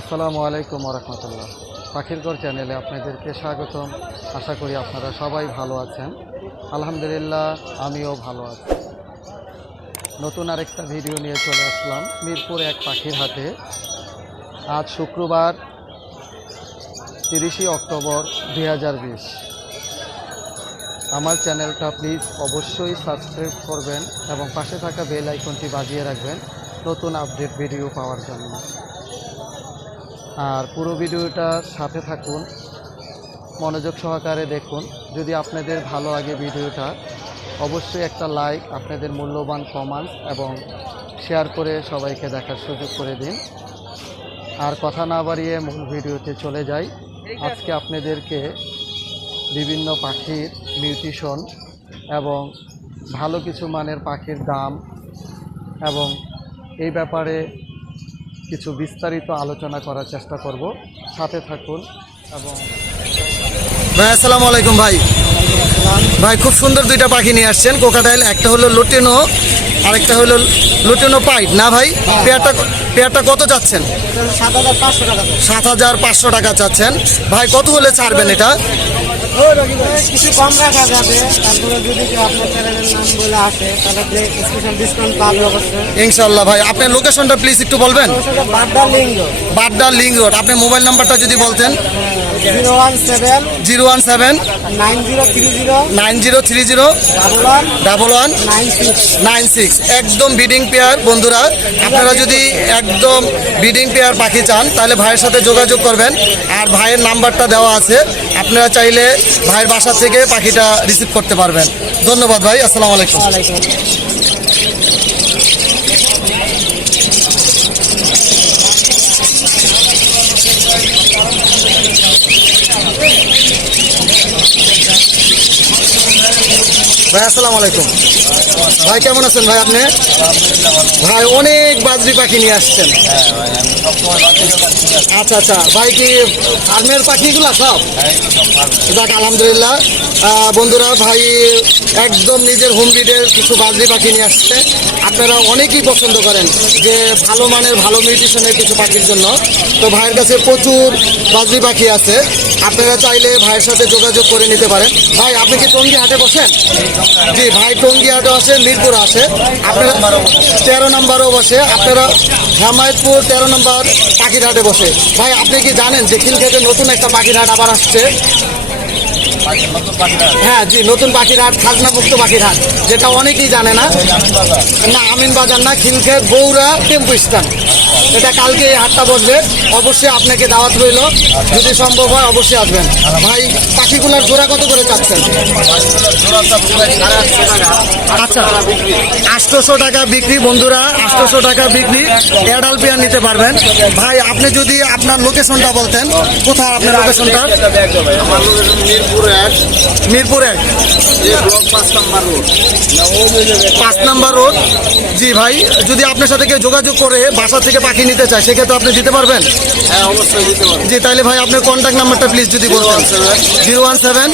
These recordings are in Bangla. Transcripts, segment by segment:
আসসালামু আলাইকুম রহমতুল্লাহ। পাখির ঘর চ্যানেলে আপনাদেরকে স্বাগতম। আশা করি আপনারা সবাই ভালো আছেন। আলহামদুলিল্লাহ, আমিও ভালো আছি। নতুন আরেকটা ভিডিও নিয়ে চলে আসলাম মিরপুর এক পাখির হাটে। আজ শুক্রবার 30 অক্টোবর 2020। আমার চ্যানেলটা প্লিজ অবশ্যই সাবস্ক্রাইব করবেন এবং পাশে থাকা বেল আইকনটি বাজিয়ে রাখবেন নতুন আপডেট ভিডিও পাওয়ার জন্য। আর পুরো ভিডিওটা সাথে থাকুন, মনোযোগ সহকারে দেখুন। যদি আপনাদের ভালো লাগে ভিডিওটা, অবশ্যই একটা লাইক, আপনাদের মূল্যবান কমেন্টস এবং শেয়ার করে সবাইকে দেখার সুযোগ করে দিন। আর কথা না বাড়িয়ে মূল ভিডিওতে চলে যাই। আজকে আপনাদেরকে বিভিন্ন পাখির মিউটেশন এবং ভালো কিছু মানের পাখির দাম এবং এই ব্যাপারে কিছু বিস্তারিত আলোচনা করার চেষ্টা করব। সাথে থাকুন। এবং ভাই আসসালামু আলাইকুম। ভাই খুব সুন্দর দুইটা পাখি নিয়ে আসছেন, কোকাটাইল। একটা হলো লুটিনো, আরেকটা হলো লুটিনো পাইট না ভাই? পেয়ারটা কত চাচ্ছেন? 7,500 টাকা চাচ্ছেন। ভাই কত হলে ছাড়বেন এটা? কিছু কম রাখা যাবে। তারপরে যদি আপনার চ্যানেলের নাম বলে আসে তাহলে স্পেশাল ডিসকাউন্ট পাবে অবশ্যই ইনশাআল্লাহ। ভাই আপনার লোকেশনটা প্লিজ একটু বলবেন। Badda link road. আপনার মোবাইল নাম্বারটা যদি বলতেন। 017 9030 1196। একদম বিডিং পেয়ার বন্ধুরা। আপনারা যদি একদম বিডিং পেয়ার পাখি চান তাহলে ভাইয়ের সাথে যোগাযোগ করবেন। আর ভাইয়ের নাম্বারটা দেওয়া আছে, আপনারা চাইলে ভাইয়ের বাসা থেকে পাখিটা রিসিভ করতে পারবেন। ধন্যবাদ ভাই, আসসালামু আলাইকুম। ভাই আসসালামু আলাইকুম। ভাই কেমন আছেন ভাই আপনি? ভাই অনেক বাজরি পাখি নিয়ে আসছেন। আচ্ছা আচ্ছা ভাই, কি ফার্মের পাখিগুলা সব? যাক আলহামদুলিল্লাহ। বন্ধুরা, ভাই একদম নিজের হোম ব্রিডের কিছু বাজরি পাখি নিয়ে আসছে। আপনারা অনেকেই পছন্দ করেন যে ভালো মানের ভালো মিউটেশনের কিছু পাখির জন্য। তো ভাইয়ের কাছে প্রচুর বাজরি পাখি আছে, আপনারা চাইলে ভাইয়ের সাথে যোগাযোগ করে নিতে পারেন। ভাই আপনি কি টঙ্গী হাটে বসেন? জি ভাই, টঙ্গী হাটে আসে, মিরপুর আসে, আপনারা 13 নম্বরও বসে। আপনারা হেমায়তপুর 13 নম্বর পাখির হাটে বসে। ভাই আপনি কি জানেন যে খিলক্ষেতে নতুন একটা পাখির হাট আবার আসছে? হ্যাঁ জি, নতুন পাখির হাট, খাজনামুক্ত পাখির হাট, যেটা অনেকেই জানে না। না, আমিন বাজার না, খিলক্ষেত বৌরা টেম্পু স্ট্যান্ড। এটা কালকে এই হাটটা বসবে। অবশ্যই আপনাকে দাওয়াত রইল, যদি সম্ভব হয় অবশ্যই আসবেন। ভাই পাখিগুলোর জোড়া কত করে চাচ্ছেন? আচ্ছা, 800 টাকা বিক্রি বন্ধুরা, 800 টাকা বিক্রি। অ্যাডাল্ট পেয়ার নিতে পারবেন। ভাই আপনি যদি আপনার লোকেশনটা বলতেন, কোথায় আপনার লোকেশনটা? মিরপুর 1 5 নম্বর রোড। জি ভাই, যদি আপনার সাথে কেউ যোগাযোগ করে বাসা থেকে পাখি নিতে চায় সেক্ষেত্রে আপনি দিতে পারবেন? হ্যাঁ অবশ্যই দিতে পারবেন। জি তাহলে ভাই আপনার কন্ট্যাক্ট নাম্বারটা প্লিজ যদি বলতেন। 017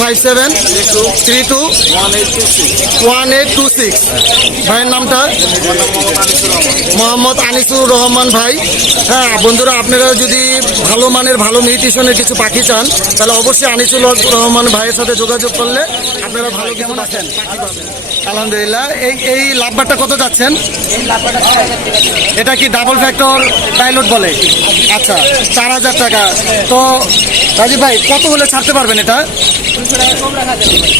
57 32 1826। ভাইয়ের নামটা? মোহাম্মদ আনিসুর রহমান ভাই। হ্যাঁ বন্ধুরা, আপনারা যদি ভালো মানের ভালো মিউটেশনের কিছু পাখি চান তাহলে অবশ্যই আনিসুর রহমান ভাইয়ের সাথে যোগাযোগ করলে আপনারা ভালো। কেমন আছেন? আলহামদুলিল্লাহ। এই লাভবারটা কত যাচ্ছেন? এটা কি ডাবল ফ্যাক্টর পাইলট বলে? আচ্ছা, 4,000 টাকা। তো রাজীব ভাই কত হলে ছাড়তে পারবেন এটা?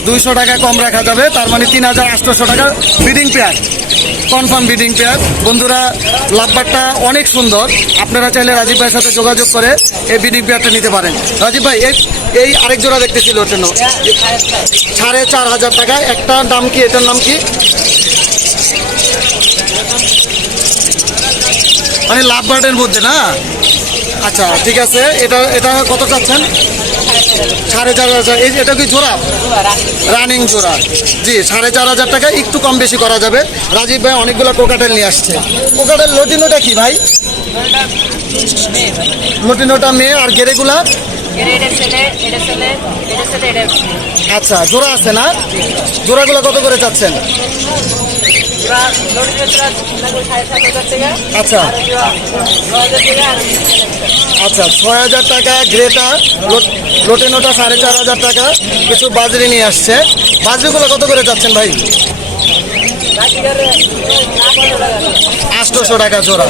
200 টাকা কম রাখা যাবে। তার মানে 3,800 টাকা breeding pair, confirm breeding pair. বন্ধুরা লাভবারটা অনেক সুন্দর, আপনারা চাইলে রাজীব ভাইয়ের সাথে যোগাযোগ করে এই ব্রিডিং পেয়ারটা নিতে পারেন। রাজীব ভাই এই আরেক জোড়া দেখতেছিল ওর জন্য 4,500 টাকা। একটার দাম কি, এটার নাম কি? মানে লাভবার্ডের মধ্যে না? আচ্ছা ঠিক আছে। এটা কত চাচ্ছেন? 4,500। এটা কি জোড়া? রানিং জোড়া। জি 4,500 টাকা, একটু কম বেশি করা যাবে। রাজীব ভাই অনেকগুলো কোকাটেল নিয়ে আসছে। কোকাটেল লটিনোটা কি ভাই? লটিনোটা মেয়ে, আর গেরেগুলা? আচ্ছা জোড়া আছে না? জোড়াগুলো কত করে চাচ্ছেন? আচ্ছা আচ্ছা 6,000 টাকা গ্রেটা, লোটেনোটা 4,500 টাকা, কিছু বাজরি নিয়ে আসছে। বাজরিগুলো কত করে যাচ্ছেন ভাই? 800 টাকা জোড়া।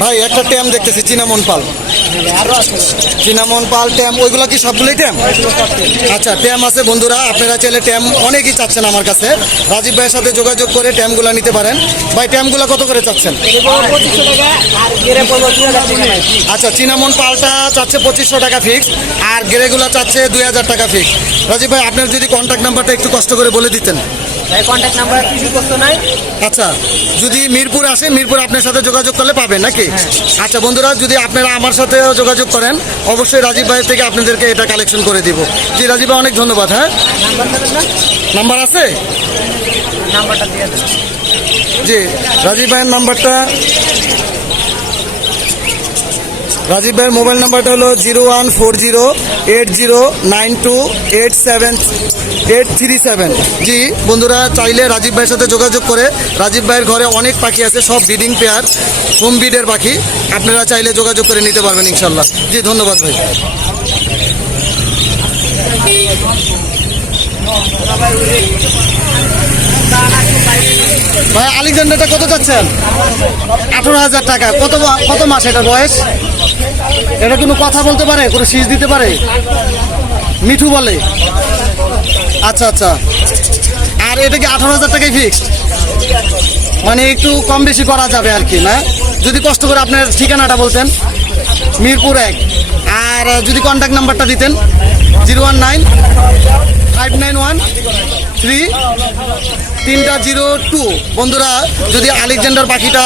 ভাই একটা ট্যাম দেখতেছি, চিনামন পাল, চিনামন পাল ট্যাম, ওইগুলো কি সবগুলোই ট্যাম? আচ্ছা ট্যাম আছে বন্ধুরা, আপনারা চাইলে ট্যাম অনেকেই চাচ্ছেন আমার কাছে, রাজীব ভাইয়ের সাথে যোগাযোগ করে ট্যামগুলো নিতে পারেন। ভাই ট্যামগুলো কত করে চাচ্ছেন? আচ্ছা চিনামন পালটা চাচ্ছে 2500 টাকা ফিক্স, আর গেরেগুলো চাচ্ছে 2000 টাকা ফিক্স। রাজীব ভাই আপনার যদি কন্ট্যাক্ট নাম্বারটা একটু কষ্ট করে বলে দিতেন। কন্ট্যাক্ট নাম্বার কিছু করতে নাই। আচ্ছা যদি মিরপুর আসে, মিরপুর আপনার সাথে যোগাযোগ করলে পাবেন নাকি? আচ্ছা বন্ধুরা, যদি আপনারা আমার সাথে যোগাযোগ করেন অবশ্যই রাজীব ভাইয়ের থেকে আপনাদেরকে এটা কালেকশন করে দিব। জি রাজীব ভাই অনেক ধন্যবাদ। হ্যাঁ নাম্বার আছে? নাম্বারটা দিয়ে দেন। জি রাজীব ভাইয়ের নাম্বারটা, রাজীব ভাইয়ের মোবাইল নাম্বারটা হলো 0140809287 জি বন্ধুরা, চাইলে রাজীব ভাইয়ের সাথে যোগাযোগ করে, রাজীব ভাইয়ের ঘরে অনেক পাখি আছে, সব ব্রিডিং পেয়ার, হোম ব্রিডের পাখি, আপনারা চাইলে যোগাযোগ করে নিতে পারবেন ইনশাল্লাহ। জি ধন্যবাদ ভাই। ভাই আলেকজান্ডারটা কত চাচ্ছেন? 18,000 টাকা। কত মাস এটার বয়স? এটা কোনো কথা বলতে পারে, কোনো শীষ দিতে পারে, মিঠু বলে? আচ্ছা আচ্ছা, আর এটা কি 18,000 টাকাই ফিক্সড? মানে একটু কম বেশি করা যাবে আর কি না? যদি কষ্ট করে আপনার ঠিকানাটা বলতেন। মিরপুর 1, আর যদি কন্ট্যাক্ট নাম্বারটা দিতেন 019591302। বন্ধুরা যদি আলেকজান্ডার পাখিটা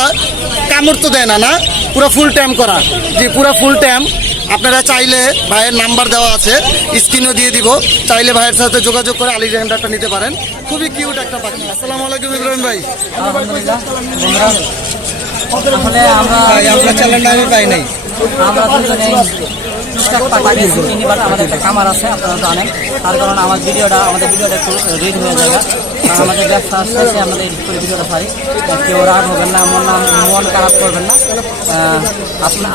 কামড় তো দেয় না, না পুরো ফুল ট্যাম করা, জি পুরো ফুল ট্যাম, আপনারা চাইলে ভাইয়ের নাম্বার দেওয়া আছে, স্ক্রিনও দিয়ে দিব, চাইলে ভাইয়ের সাথে যোগাযোগ করে আলেকজান্ডারটা নিতে পারেন। খুবই কিউট একটা পাখি। আসসালামু আলাইকুম ইব্রাহিম ভাই। আসলে আমরা আপনার চ্যানেলটা আমি পাই নাই। আমরা দুজনে টুকটাক পাখি কিনি, বাট আমাদের একটা খামার আছে, আপনারা জানেন। তার কারণে আমাদের ভিডিওটা একটু রিড হয়ে যায়, কারণ আমাদের ব্যবসা আসতে আমাদের এডিট করে ভিডিওটা পারি। কেউ রাগ হবেন না, মন খারাপ করবেন না।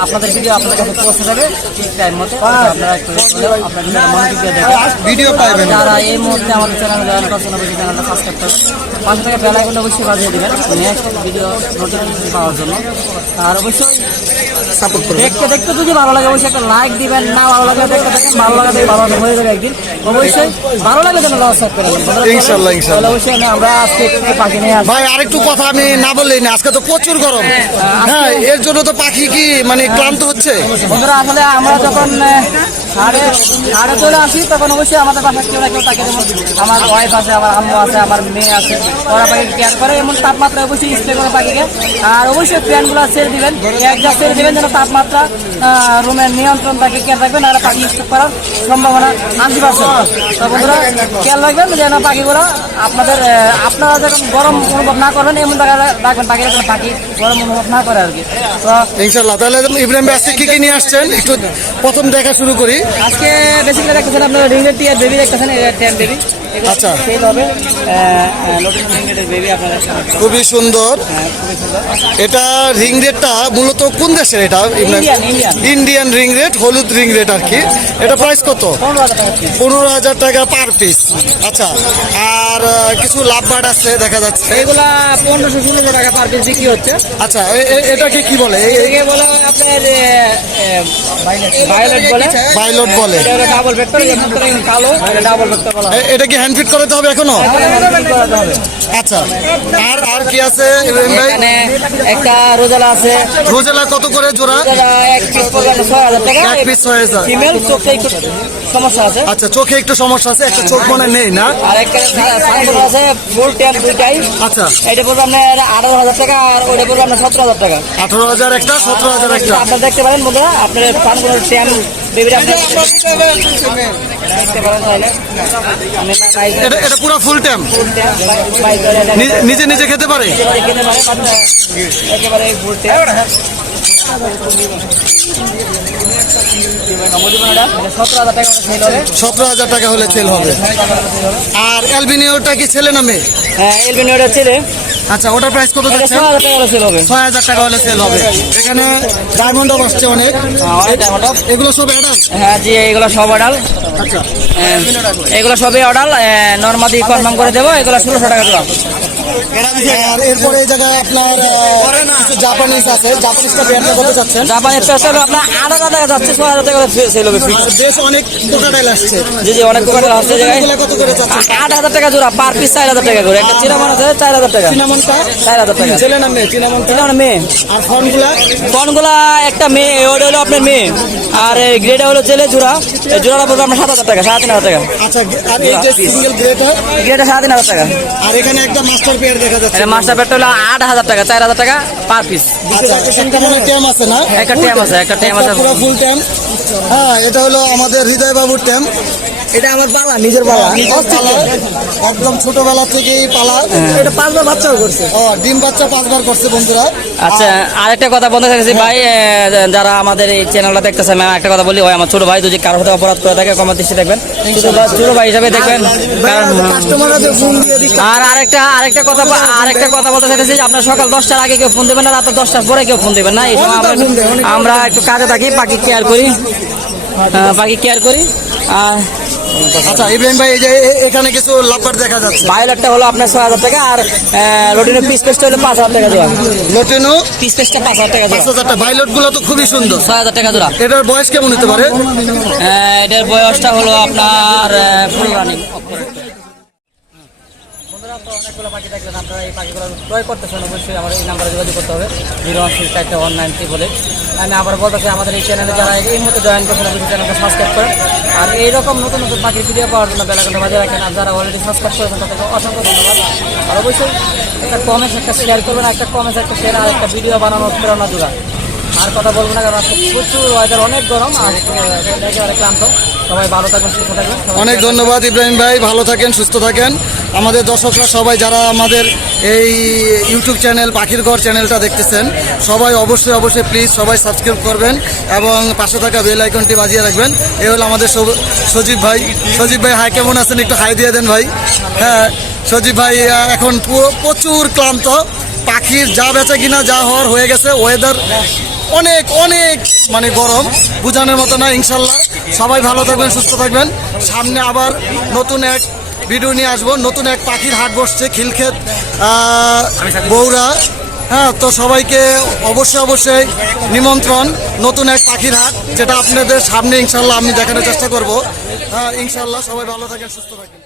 আপনাদের ভিডিও আপনাদের কাছে পৌঁছে যাবে ঠিক টাইম মতো, আপনারা একটু আপনার মনোযোগ দিয়ে দেখবেন, ভিডিও পাইবেন। যারা এই মুহূর্তে আমাদের চ্যানেলে জয়েন করছেন অবশ্যই চ্যানেলটা সাবস্ক্রাইব করবেন, পাশে থেকে বেল আইকনটা অবশ্যই বাজিয়ে দেবেন নেক্সট ভিডিও নোটিফিকেশন পাওয়ার জন্য। আর অবশ্যই সাপোর্ট করবেন। দেখতে যদি ভালো লাগে অবশ্যই একটা লাইক দিবেন, না ভালো লাগে দেখতে দেখেন, ভালো লাগাতে ভালো হয়ে যাবে একদিন। অবশ্যই ভালো লাগলে যেন সাবস্ক্রাইব করে দেবেন ইনশাআল্লাহ, ইনশাআল্লাহ। অবশ্যই আমরা আজকে একটু পাখি নিয়ে আসবো। ভাই আরেকটু কথা আমি না বললেই না, আজকে তো প্রচুর গরম। হ্যাঁ এর জন্য তো পাখি কি মানে ক্লান্ত হচ্ছে। বন্ধুরা আসলে আমরা যখন হাড়ে চলে আসি তখন অবশ্যই আমাদের বাসায় কেউ না কেউ থাকে, যেমন আমার ওয়াইফ আছে, আমার আম্মু আছে, আমার মেয়ে আছে, ওরা পাখিকে কেয়ার করে, এমন তাপমাত্রা অবশ্যই স্প্রে করে পাখিকে। আর অবশ্যই ফ্যানগুলো ছেড়ে দিবেন, একজাস্ট ছেড়ে দিবেন যেন তাপমাত্রা রুমের নিয়ন্ত্রণ থাকে, কেয়ার রাখবেন, আর পাখি স্ট্রোক করার সম্ভাবনা 90%। তো বন্ধুরা খেয়াল রাখবেন যেন পাখিগুলো আপনারা যখন গরম অনুভব না করবেন এমন জায়গায় রাখবেন পাখিরা, যেন পাখি গরম অনুভব না করে আর কি। তো ইনশাআল্লাহ। তাহলে ইব্রাহিম ভাই আজকে কি নিয়ে আসছেন একটু প্রথম দেখা শুরু করি। আজকে বেসিক্যালি দেখতেছেন আপনারা রিংনেট টিয়ার বেবি দেখতেছেন, ট্যাম বেবি। আচ্ছা। সেল হবে নতুন রিংনেটের বেবি আপনারা। খুবই সুন্দর। খুবই সুন্দর। এটা রিং রেটটা মূলত কোন দেশের? এটা ইন্ডিয়ান ইন্ডিয়ান রিং রেট, হলুদ রিং রেট আর কি। এটা প্রাইস কত? 15,000 টাকা piece। 15,000 টাকা পার পিস। আচ্ছা, আর কিছু লাভ বার্ড আছে দেখা যাচ্ছে, এগুলা 1500-1600 টাকা পার পিস বিক্রি হচ্ছে। আচ্ছা এটাকে কি বলে? এটাকে বলা হয় আপনার ভায়োলেট বলে, পাইলট বলে। এটা ডাবল ভেক্টর, কালো, এটা ডাবল ভেক্টর বলা হয়। এটা কি হ্যান্ড ফিট করাতে হবে এখনো? করাতে হবে। আচ্ছা, আর কি আছে ইব্রাহিম ভাই? এখানে একটা রোজালা আছে, রোজেলা কত করে জোড়া? রোজালা এক পিস পড়বে 6,000 টাকা। এক পিস 6,000। ফিমেল চোখে একটু সমস্যা আছে, আচ্ছা চোখে একটু সমস্যা আছে, একটা চোখ মনে নেই না? আর একটা সানগ্লাস আছে ফুল ট্যাপ দুইটাই। আচ্ছা এটা পড়বে আপনার 18,000 টাকা, আর ওটা পড়বে আপনার 17,000 টাকা। 18,000 একটা, 17,000 একটা। আপনারা দেখতে পারেন বন্ধুরা, আপনার সানগ্লাস ট্যাপ বেবিটা আপনি দেখতে পারেন চাইলে। আমি এটা পুরো ফুল টাইম নিজে নিজে খেতে পারে। একেবারে ফুল ট্যাপ। মধুবনটা 17,000 টাকা সেল হবে। 17,000 টাকা হলে সেল হবে। আর অ্যালবিনিওটা কি ছেলে না মেয়ে? হ্যাঁ এলবিনিওটা ছেলে, আচ্ছা, ওটার প্রাইস কত এটা যাচ্ছে? 6,000 টাকা সেল হবে। 6,000 টাকা হলে সেল হবে। এখানে ডায়মন্ড আসছে অনেক। অনেক diamond up। এগুলো সব অ্যাডাল্ট? হ্যাঁ জি, এগুলো সব অর্ডার, আচ্ছা, এগুলো সবই অর্ডার, নর্মালি কনফার্ম করে দেবো। এগুলো 1600 টাকা জোড়া। আর এরপরে এই জায়গায় আপনার কিছু জাপানিজ আছে। জাপানিজটা পেয়ারটা কত যাচ্ছেন? জাপানের পেঁয়াজ হবে আপনার 8,000 টাকা যাচ্ছে, 6,000 টাকা সেল হবে ফিক্স। আর বেশ অনেক ক্রোকোডাইল আসছে। জি জি, অনেক প্রকারের আছে জায়গায়। এগুলো কত করে যাচ্ছে? 8,000 টাকা জোড়া, পার পিস 4,000 টাকা করে। একটা চিনামন আছে 4,000 টাকা। চিনামনটা 4,000 টাকা। ছেলে না মেয়ে? চিনামনটা। চিনামন মেয়ে। আর ফর্মগুলা? কনগুলা একটা মেয়ে, ওটা হলো আপনার মেয়ে। আর গ্রেডে হলো ছেলে জোড়া। এই জোড়াটা পড়বে আপনার 7,000 টাকা, 3,500 টাকা। আচ্ছা, আর এই যে সিঙ্গেল গ্রেটা? গ্রেডে 3,500 টাকা। আর এখানে একটা মাস্টার পেয়ার দেখা যাচ্ছে। এটা মাস্টার পেটটা হলো 8,000 টাকা, 4,000 টাকা পার পিস। আচ্ছা, একটা মনে ট্যাম আছে না? একটা ট্যাম আছে, একটা ট্যাম আছে। পুরো ফুল ট্যাম। হ্যাঁ, এটা হলো আমাদের হৃদয় বাবুর ট্যাম। এটা আমার পালা, নিজের পালা। নিজের পালা, একদম ছোটবেলা থেকেই পালা। এটা 5বার বাচ্চাও করছে। ও, ডিম বাচ্চা 5বার করছে বন্ধুরা। আচ্ছা, আরেকটা কথা বলতে চাইছি ভাই, যারা আমাদের এই চ্যানেলটা দেখতেছে, আমি একটা কথা বলি, ওই আমার ছোট ভাই যদি কারোর সাথে অপরাধ করে থাকে কমার দৃষ্টি দেখবেন, ছোট ভাই হিসাবে দেখবেন। কারণ আর আরেকটা কথা বলতে চাইছি, আপনার সকাল 10টার আগে কেউ ফোন দেবেন না, রাত 10টার পরে কেউ ফোন দেবেন না। এই সময় আমরা একটু কাজে থাকি, পাখি কেয়ার করি, আর আচ্ছা ইব্রাহিম ভাই, এই যে এখানে কিছু লাপার দেখা যাচ্ছে। ভায়োলেটটা হলো আপনার 6,000 টাকা, আর লোটিনো পিস পেস্টটা হলো 5,000 টাকা জোড়া। লটেনো পিস পেস্টটা 5,000 টাকা জোড়া, 5,000 টাকা। ভাইলট গুলো তো খুবই সুন্দর। 6,000 টাকা জোড়া। এটার বয়স কেমন হতে পারে? এটার বয়সটা হলো আপনার ফুল রানিং। বন্ধুরা, তো অনেকগুলো পাখি দেখলেন, আপনারা এই পাখিগুলো ক্রয় করতেছেন অবশ্যই আমার এই নাম্বারে যোগাযোগ করতে হবে, 0164193 বলে। আমি আবার বলতেছি, আমাদের এই চ্যানেলে যারা এই মুহূর্তে জয়েন করছেন অবশ্যই চ্যানেলটা সাবস্ক্রাইব করেন। আর এইরকম নতুন নতুন পাখির ভিডিও পাওয়ার জন্য বেলাকাটা বাজে রাখেন। আর যারা অলরেডি সাবস্ক্রাইব করেছেন তাদেরকে অসংখ্য ধন্যবাদ। আর অবশ্যই একটা কমেন্টস, একটা শেয়ার করবেন, একটা কমেন্টস, একটা শেয়ার, আর একটা ভিডিও বানানোর প্রেরণা যোগান। আর কথা বলবো না, কারণ আজকে প্রচুর ওয়েদার, অনেক গরম, আর একেবারে ক্লান্ত। সবাই ভালো থাকবেন, সুস্থ থাকবেন। অনেক ধন্যবাদ ইব্রাহিম ভাই, ভালো থাকেন, সুস্থ থাকেন। আমাদের দর্শকরা সবাই যারা আমাদের এই ইউটিউব চ্যানেল পাখির ঘর চ্যানেলটা দেখতেছেন, সবাই অবশ্যই প্লিজ সবাই সাবস্ক্রাইব করবেন এবং পাশে থাকা বেল আইকনটি বাজিয়ে রাখবেন। এ হলো আমাদের সজীব ভাই। সজীব ভাই, হাই, কেমন আছেন? একটু হাই দিয়ে দেন ভাই। হ্যাঁ, সজীব ভাই এখন প্রচুর ক্লান্ত। পাখির যা বেচা কিনা যা হওয়ার হয়ে গেছে। ওয়েদার অনেক মানে গরম, বোঝানোর মতো না। ইনশাল্লাহ সবাই ভালো থাকবেন, সুস্থ থাকবেন। সামনে আবার নতুন এক ভিডিও নিয়ে আসবো। নতুন এক পাখির হাট বসছে খিলক্ষেত বৌরা। হ্যাঁ, তো সবাইকে অবশ্যই নিমন্ত্রণ নতুন এক পাখির হাট, যেটা আপনাদের সামনে ইনশাল্লাহ আমি দেখানোর চেষ্টা করবো। হ্যাঁ, ইনশাল্লাহ সবাই ভালো থাকেন, সুস্থ থাকেন।